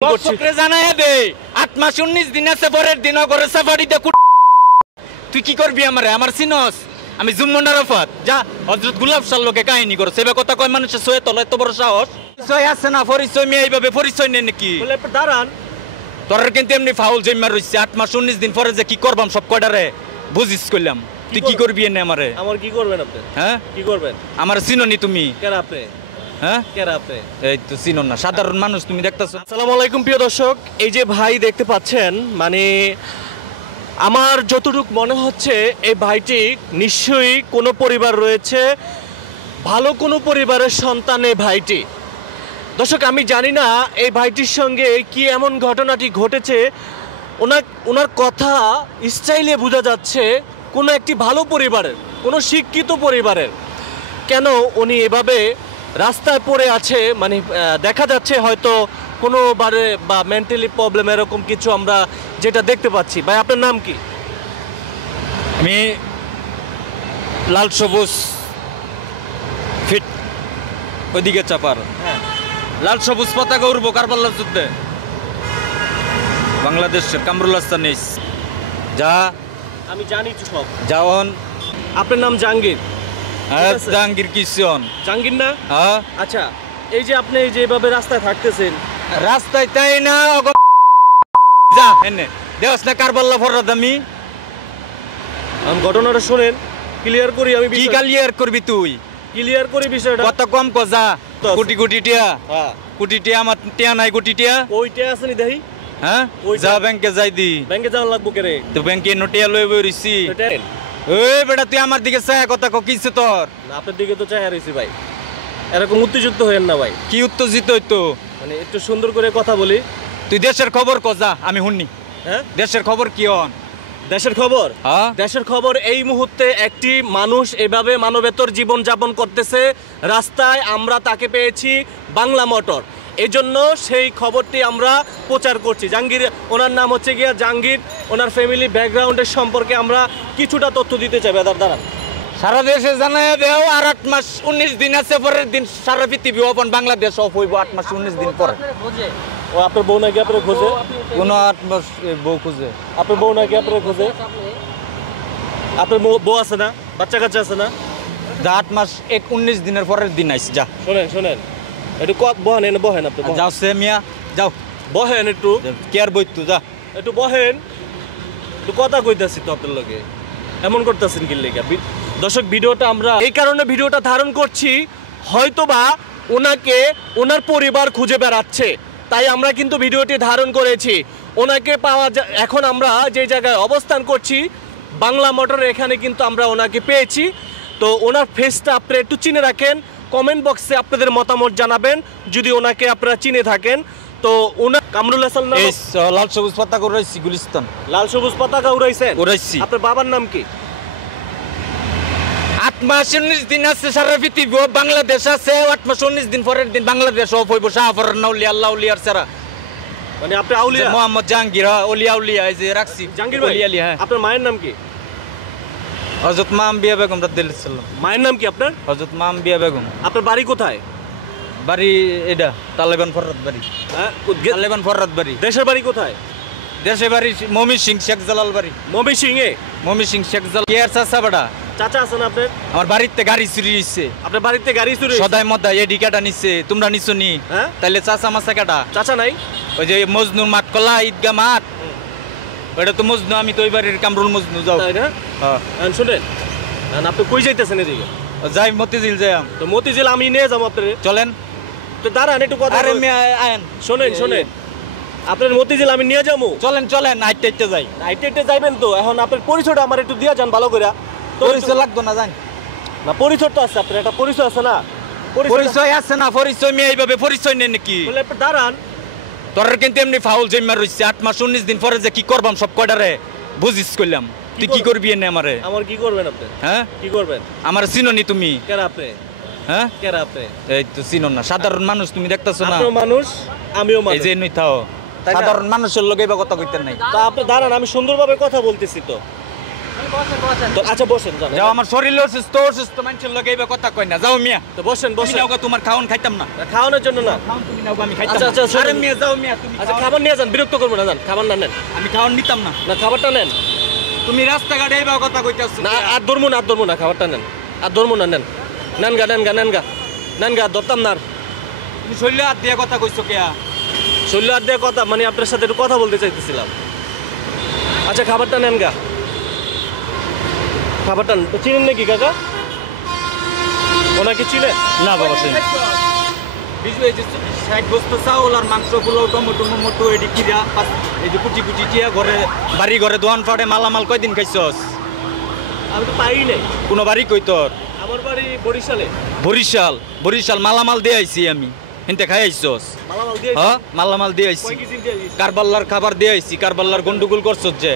দর্শকরে জানায় দে 8 মাস 19 দিন আছে পরের দিন করে সাফারিতে তুই কি করবি আমারে আমার সিনস আমি জুম্মন আরাফাত যা হযরত গোলাপ শাহ লোকে কাহিনী করে সেবা কথা কয় মানুষের সয়ে তলে এত বড় সাহস পরিচয় আছে না পরিচয় মেয়ে এইভাবে পরিচয় নেন নাকি বলে দাঁড়ান তোর কিন্তু এমনি ফাউল জেমার রইছে 8 মাস 19 দিন পরে যে কি করবাম সব কয়টারে বুঝিস কইলাম তুই কি করবি এনে আমারে আমার কি করবেন আপনি হ্যাঁ কি করবেন আমার চিনোনি তুমি কেন আপনি হ্যাঁ কেন আপনি এই তো চিনো না সাধারণ মানুষ তুমি দেখতাছো আসসালামু আলাইকুম প্রিয় দর্শক এই যে ভাই দেখতে পাচ্ছেন মানে আমার যতটুকু মনে হচ্ছে এই ভাইটি নিশ্চয়ই কোনো পরিবার রয়েছে ভালো কোনো পরিবারের সন্তান এই ভাইটি দর্শক আমি জানি না এই ভাইটির সঙ্গে কি এমন ঘটনাটি ঘটেছে ওনার কথা স্টাইলে বোঝা যাচ্ছে কোনো একটি ভালো পরিবারের কোনো শিক্ষিত পরিবারের কেন উনি এভাবে রাস্তায় পড়ে আছে মানে দেখা যাচ্ছে হয়তো কোনোবারে বা মেন্টালি প্রবলেম এরকম কিছু আমরা যেটা দেখতে পাচ্ছি ভাই আপনার নাম কি আমি লাল সবুজ ফিট ওইদিকে চাপার হ্যাঁ লাল সবুজ পতাকা উড়বো কারবালার যুদ্ধে বাংলাদেশের কামরুল হাসান যা আমি জানি তো সব যাওন আপনার নাম জাহাঙ্গীর হ্যাঁ আছে? জাহাঙ্গীর কিশন জাহাঙ্গীর না হ্যাঁ আচ্ছা এই যে আপনি এই যে এভাবে রাস্তায় থাকতেছেন রাস্তায় তাই না যা এনে দেওয়াস না কারবাল্লা ফররাদ আমি ঘটনাটা শুনেন ক্লিয়ার করি আমি কি ক্লিয়ার করবি তুই ক্লিয়ার করি বিষয়টা কত কম কজা তো আছে। কোটি কোটি টিয়া হ্যাঁ কোটি টিয়া আমার টিয়া নাই কোটি টিয়া ওইটা আসেনি দেখি হ্যাঁ ওইটা- যা ব্যাংকে যাই দি ব্যাংকে যাওয়ার লাগবো কে রে তো ব্যাংকে নোটিয়া লই বইরিছি ওই বেটা তুই আমার দিকে চায় কথা কিছে তোর না আপনার দিকে তো চাই রয়েছি ভাই এরকম উত্তেজিত হয়েন না ভাই কি উত্তেজিত হইতো মানে একটু সুন্দর করে কথা বলি তুই দেশের খবর কজা আমি শুননি হ্যাঁ দেশের খবর কি হন দেশের খবর হ্যাঁ দেশের খবর এই মুহূর্তে একটি মানুষ এভাবে মানবেতর জীবন যাপন করতেছে রাস্তায় আমরা তাকে পেয়েছি বাংলা মোটর এই জন্য সেই খবরটি আমরা প্রচার করছি জাহাঙ্গীর ওনার নাম হচ্ছে গিয়া জাহাঙ্গীর ওনার ফ্যামিলি ব্যাকগ্রাউন্ডের সম্পর্কে আমরা কিছুটা তথ্য দিতে চাই বেদার দাঁড়ান সারা দেশে জানায় দেও আর 8 মাস 19 দিন আছে পরের দিন সারা পৃথিবী ওপেন বাংলাদেশ অফ হইব 8 মাস 19 দিন পরে ও আপনার বউ নাকি আপনার খোঁজে কোন 8 মাস বউ খুঁজে আপনার বউ নাকি আপনার খোঁজে আপনার বউ আছে না বাচ্চা কাচ্চা আছে না যা 8 মাস 19 দিনের পরের দিন আইস যা শোনেন শোনেন একটু বহেন এনে বহেন আপনি বহেন। যাও সে মিয়া যাও বহেন একটু কেয়ার বইতু যা একটু বহেন একটু কথা কইতাছি তো আপনার লগে এমন করতেছেন কি লেগে দর্শক ভিডিওটা আমরা এই কারণে ভিডিওটা ধারণ করছি হয়তোবা ওনাকে ওনার পরিবার খুঁজে বেড়াচ্ছে তাই আমরা কিন্তু ভিডিওটি ধারণ করেছি ওনাকে পাওয়া এখন আমরা যে জায়গায় অবস্থান করছি বাংলা মোটর এখানে কিন্তু আমরা ওনাকে পেয়েছি তো ওনার ফেসটা আপনারা একটু চিনে রাখেন কমেন্ট বক্সে আপনাদের মতামত জানাবেন যদি ওনাকে আপনারা চিনে থাকেন তো ওনার কামরুল হাসান নাম এই লাল সবুজ পতাকা রইছি গুলিস্তান লাল সবুজ পতাকা উড়াইছেন উড়াইছি আপনার বাবার নাম কি 8 মাস 19 দিন আছে সারা পৃথিবী বাংলাদেশ আছে 8 মাস 19 দিন পরের দিন বাংলাদেশ অফ হইব শাহফর নাউলি আল্লাহ উলিয়ার সারা মানে আপনি আউলিয়া মোহাম্মদ জাহাঙ্গীর ওলিয়া উলিয়া এই যে রাখছি জাহাঙ্গীর ভাই ওলিয়া হ্যাঁ আপনার মায়ের নাম কি হযরত মামবিয়া বেগম রাদিয়াল্লাহু সাল্লাম মায়ের নাম কি আপনার হযরত মামবিয়া বেগম আপনার বাড়ি কোথায় বাড়ি এটা তালেবান ফররাদ বাড়ি হ্যাঁ তালেবান ফররাদ বাড়ি দেশের বাড়ি কোথায় দেশে বাড়ি মমি সিং শেখ জালাল বাড়ি মমি সিং এ মমি সিং শেখ জালাল কেয়ার চাচা বড়া চাচা আছেন আপনার আমার বাড়িতে গাড়ি চুরি হইছে আপনার বাড়িতে গাড়ি চুরি সদাই মদা এডি কাটা নিছে তোমরা নিছো নি হ্যাঁ তাইলে চাচা মাসা কাটা চাচা নাই ওই যে মজনুর মাঠ কলা ঈদগা মাঠ ওটা তো মজনু আমি তো ওই বাড়ির কামরুল মজনু যাও তাই না হ্যাঁ শুনেন আপনি কই যাইতেছেন এদিকে যাই মতিঝিল যাই তো মতিঝিল আমি নিয়ে যাবো আপনার চলেন তো দাঁড়ান একটু কথা আরে মিয়া আয়েন শোনেন শোনেন আপনার মতিঝিল আমি নিয়ে যাবো চলেন চলেন হাইটে হাইটে যাই হাইটে হাইটে যাইবেন তো এখন আপনার পরিচয়টা আমার একটু দিয়া যান ভালো করে তো পরিচয় লাগতো না জান না পরিচয় তো আছে আপনার একটা পরিচয় আছে না পরিচয় আছে না পরিচয় মেয়ে এইভাবে পরিচয় নেন নাকি বলে আপনি দাঁড়ান তোর কিন্তু এমনি ফাউল জেমার রইছে 8 মাস 19 দিন পরে যে কি করবাম সব কয়টারে বুঝিস কইলাম তুই কি করবি এনে আমারে আমার কি করবেন আপনি হ্যাঁ কি করবেন আমার চিনোনি তুমি কেন আপনি হ্যাঁ কেন আপনি এই তো চিনো না সাধারণ মানুষ তুমি দেখতাছো না আপনিও মানুষ আমিও এই মানুষ যে নই থাও তাই না? সাধারণ মানুষের লগে বা কথা কইতেন নাই তা আপনি দাঁড়ান আমি সুন্দরভাবে কথা বলতেছি তো তো আচ্ছা বসেন জান যাও, আমার শরীর অসুস্থ, অসুস্থ মানুষের লগে এইবার কথা কই না, যাও মিয়া। তো বসেন তুমি নাও গা, তোমার খাওন খাইতাম না। খাওয়ানোর জন্য না খাওন তুমি নাও গা, আমি খাইতাম আচ্ছা, না। আচ্ছা, শোনেন। আরে মিয়া যাও মিয়া, তুমি আচ্ছা খাও। খাবার নিয়ে যান, বিরক্ত করবো না যান, খাবার না নেন আমি খাওন নিতাম না। না খাবারটা নেন তুমি রাস্তাঘাটে এইবার কথা কইতাছো না আর ধরবো না খাবারটা নেন আর ধরবো না নেন নেন গা ধরতাম না আর তুমি শরীরে হাত দিয়ে কথা কইছো কেয়া? শৈল্য আর দিয়ে কথা মানে আপনার সাথে একটু কথা বলতে চাইতেছিলাম। আচ্ছা খাবারটা নেন গা, খাবারটা চিনেন নাকি কাকা? ওনাকে চিনে না বাবা, বিজু এই যে 60 বস্তা চাউল আর মাংস, পোলাও, টমেটো মোটো এডি কিরা, এই যে কুচি কুচি টিয়া ঘরে বাড়ি ঘরে দোয়ান ফাটে মালামাল কয়দিন খাইছস? আমি তো পাই নাই। কোনো বাড়ি কই তোর? আমার বাড়ি বরিশালে। বরিশাল মালামাল দিয়ে আইছি আমি। এনতে খাই আইছস? মালামাল দিয়ে হ্যাঁ মালামাল দিয়ে আইছি। কয় কেজি দিয়ে দিয়েছি? কারবাল্লার খাবার দিয়ে আইছি। কারবাল্লার গন্ডগোল করছস যে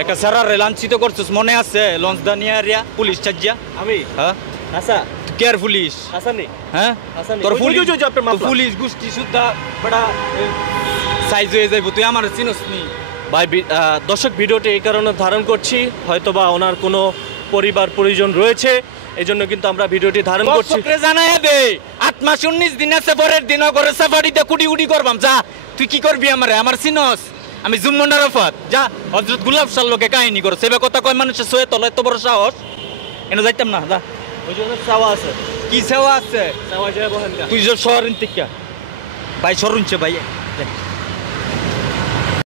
একটা সারারে লাঞ্ছিত করছস, মনে আছে? Launch দানিয়া Riya police চাজ্জা। আমি হ্যাঁ আচ্ছা কেয়ার পুলিশ। হাসানি হ্যাঁ হাসানি তোর ওই পুলিশ যে আপনার মামলা। পুলিশ গোষ্ঠী সুদ্ধা বড় সাইজ হয়ে যাইব, তুই আমার চিনস নি। ভাই দর্শক ভিডিওটি এই কারণে ধারণ করছি, হয়তোবা ওনার কোনো পরিবার পরিজন রয়েছে, এই জন্য কিন্তু আমরা ভিডিওটি ধারণ করছি। দর্শকরে জানাই দে 8 মাস 19 দিন আছে, পরের দিন করে সাফারিতে কুটি কুটি করবাম। যা, তুই কি করবি আমারে? আমার চিনস? আমি জুম্মন আরাফাত। যা, হযরত গোলাপ শাহ লোকে কাহিনী করো, সেবা কথা কয় মানুষের সয়ে তলে এত বড় সাহস, এনে যাইতাম না। যা, ওই জন্য চাওয়া আছে, কি সেবা আছে? চাওয়া যায় বহেন তুই যে শহরের থেকে ভাই সরুনছে ভাই।